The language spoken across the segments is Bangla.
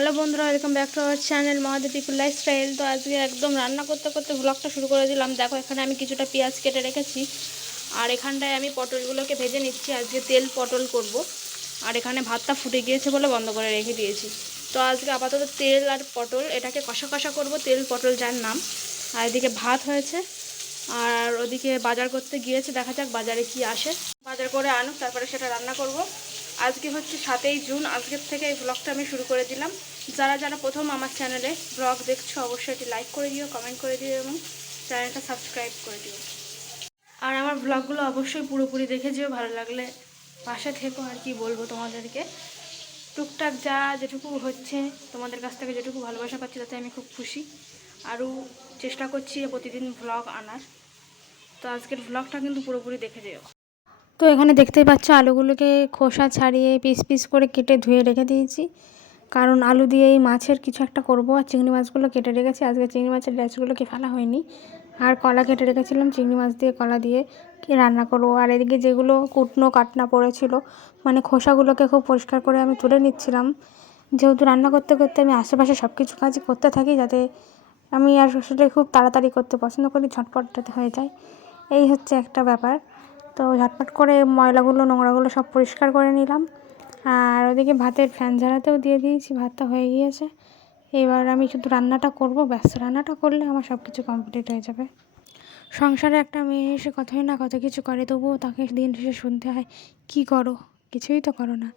হ্যালো বন্ধুরা, welcome back to our channel Mahadev people lifestyle তো আজকে একদম রান্না করতে করতে ব্লগটা শুরু করে দিলাম। দেখো, এখানে আমি কিছুটা পেঁয়াজ কেটে রেখেছি। আর এখানটায় আমি পটলগুলোকে ভেজে নিচ্ছি। আজকে তেল পটল করব। আর এখানে ভাতটা ফুটে গিয়েছে বলে বন্ধ করে রেখে দিয়েছি। তো আজকে আপাতত তেল আর পটল, এটাকে কষা কষা করব। তেল, পটল, যার নাম। আর এদিকে ভাত হয়েছে। আর ওদিকে বাজার করতে গিয়েছে। দেখা যাক বাজারে কি আসে। বাজার করে আনুক, তারপরে সেটা রান্না করব। আজকে হচ্ছে সাতই জুন, আজকের থেকে এই ব্লগটা আমি শুরু করে দিলাম। যারা যারা প্রথম আমার চ্যানেলে ব্লগ দেখছ, অবশ্যই এটি লাইক করে দিও কমেন্ট করে দিও এবং চ্যানেলটা সাবস্ক্রাইব করে দিও। আর আমার ব্লগগুলো অবশ্যই পুরোপুরি দেখে যেও, ভালো লাগলে পাশে থেকো আর কি বলব তোমাদেরকে। টুকটাক যা যেটুকু হচ্ছে, তোমাদের কাছ থেকে যেটুকু ভালোবাসা পাচ্ছি, তাতে আমি খুব খুশি। আরও চেষ্টা করছি প্রতিদিন ব্লগ আনার। তো আজকের ব্লগটা কিন্তু পুরোপুরি দেখে যেও। তো এখানে দেখতেই পাচ্ছ আলুগুলোকে খোসা ছাড়িয়ে পিস পিস করে কেটে ধুয়ে রেখে দিয়েছি। কারণ আলু দিয়ে এই মাছের কিছু একটা করব আর চিংড়ি মাছগুলো কেটে রেখেছি। আজকে চিংড়ি মাছের ড্যাচগুলোকে ফেলা হয়নি। আর কলা কেটে রেখেছিলাম, চিংড়ি মাছ দিয়ে কলা দিয়ে কি রান্না করব। আর এদিকে যেগুলো কুটনো কাটনা পড়েছিল মানে খোসাগুলোকে খুব পরিষ্কার করে আমি তুলে নিচ্ছিলাম। যেহেতু রান্না করতে করতে আমি আশেপাশে সব কিছু কাজই করতে থাকি, যাতে আমি আর আসলে খুব তাড়াতাড়ি করতে পছন্দ করি ঝটপটটাতে হয়ে যায়। এই হচ্ছে একটা ব্যাপার। তো ঝটপট করে ময়লাগুলো, নোংরাগুলো সব পরিষ্কার করে নিলাম। আর ওদিকে ভাতের ফ্যান ঝাড়াতেও দিয়ে দিয়েছি, ভাতটা হয়ে গিয়েছে। এবার আমি শুধু রান্নাটা করব, ব্যাস, রান্নাটা করলে আমার সব কিছু কমপ্লিট হয়ে যাবে। সংসারে একটা মেয়ে এসে কথাই না কত কিছু করে, তবুও তাকে দিন শেষে শুনতে হয়, কি করো? কিছুই তো করো না।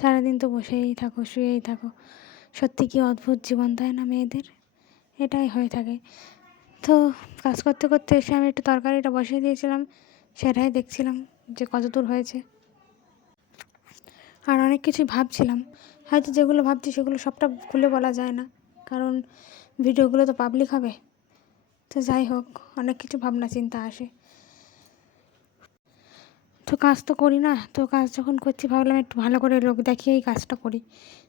সারাদিন তো বসেই থাকো, শুয়েই থাকো। সত্যি কি অদ্ভুত জীবন তাই না মেয়েদের? এটাই হয়ে থাকে। তো কাজ করতে করতে এসে আমি একটু তরকারিটা বসিয়ে দিয়েছিলাম। সেটাই দেখছিলাম যে কত দূর হয়েছে। আর অনেক কিছুই ভাবছিলাম। হয়তো যেগুলো ভাবছি সেগুলো সবটা খুলে বলা যায় না। কারণ ভিডিওগুলো তো পাবলিক হবে। তো যাই হোক, অনেক কিছু ভাবনা চিন্তা আসে। তো কাজ তো করি না। তো কাজ যখন করছি ভাবলাম একটু ভালো করে লোক দেখিয়ে এই কাজটা করি।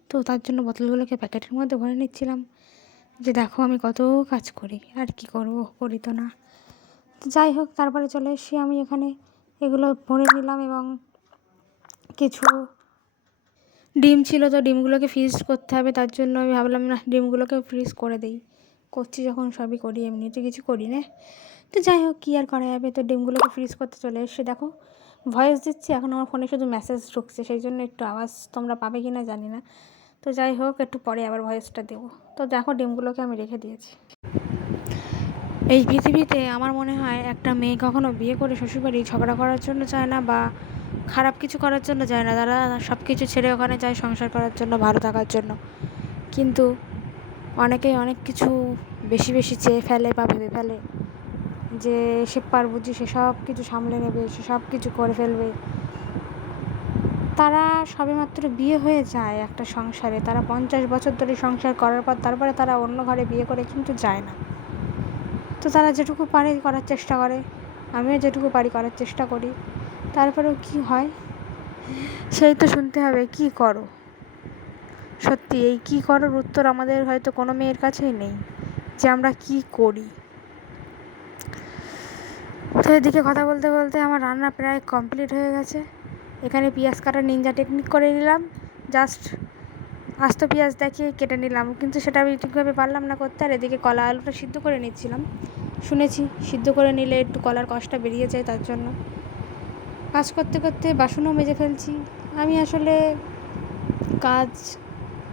তো তার জন্য বোতলগুলোকে প্যাকেটের মধ্যে ভরে নিচ্ছিলাম। যে দেখো আমি কত কাজ করি। আর কি করব? করি তো না। তো যাই হোক, তারপরে চলে এসে আমি এখানে। এগুলো ভরে নিলাম এবং কিছু ডিম ছিল, তো ডিমগুলোকে ফ্রিজ করতে হবে। তার জন্য আমি ভাবলাম, না, ডিমগুলোকে ফ্রিজ করে দিই। করছি যখন, সবই করি, এমনিতে কিছু করি না। তো যাই হোক, কী আর করা যাবে? তো ডিমগুলোকে ফ্রিজ করতে চলে এসে দেখো ভয়েস দিচ্ছি, এখন আমার ফোনে শুধু মেসেজ ঢুকছে, সেই জন্য একটু আওয়াজ তোমরা পাবে কি না জানি না। তো যাই হোক, একটু পরে আবার ভয়েসটা দেবো। তো দেখো, ডিমগুলোকে আমি রেখে দিয়েছি। এই পৃথিবীতে আমার মনে হয় একটা মেয়ে কখনো বিয়ে করে শ্বশুরবাড়ি ঝগড়া করার জন্য চায় না বা খারাপ কিছু করার জন্য যায় না। তারা সব কিছু ছেড়ে ওখানে যায় সংসার করার জন্য, ভালো থাকার জন্য। কিন্তু অনেকেই অনেক কিছু বেশি বেশি চেয়ে ফেলে বা ভেবে ফেলে যে সে পার বুঝি সে সব কিছু সামলে নেবে, সে সব কিছু করে ফেলবে। তারা সবেমাত্র বিয়ে হয়ে যায় একটা সংসারে। তারা পঞ্চাশ বছর ধরে সংসার করার পর তারপরে তারা অন্য ঘরে বিয়ে করে কিন্তু যায় না। তো তারা যেটুকু পারে করার চেষ্টা করে। আমিও যেটুকু পারি করার চেষ্টা করি। তারপরেও কি হয়? সেই তো শুনতে হবে, কি করো? সত্যি, এই কী করার উত্তর আমাদের হয়তো কোনো মেয়ের কাছেই নেই যে আমরা কি করি। তো এদিকে কথা বলতে বলতে আমার রান্না প্রায় কমপ্লিট হয়ে গেছে। এখানে পেঁয়াজ কাটা নিনজা টেকনিক করে নিলাম। জাস্ট আস্ত পেঁয়াজ দেখিয়ে কেটে নিলাম। কিন্তু সেটা আমি ঠিকভাবে পারলাম না করতে, আর এদিকে কলা আলুটা সিদ্ধ করে নিচ্ছিলাম। শুনেছি সিদ্ধ করে নিলে একটু কলার কষটা বেরিয়ে যায় তার জন্য। কাজ করতে করতে বাসনও মেজে ফেলছি। আমি আসলে কাজ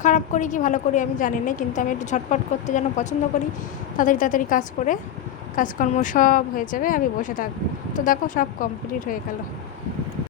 খারাপ করি কি ভালো করি আমি জানি না, কিন্তু আমি একটু ঝটপট করতে যেন পছন্দ করি, তাড়াতাড়ি তাড়াতাড়ি কাজ করে কাজকর্ম সব হয়ে যাবে, আমি বসে থাকব। তো দেখো সব কমপ্লিট হয়ে গেল।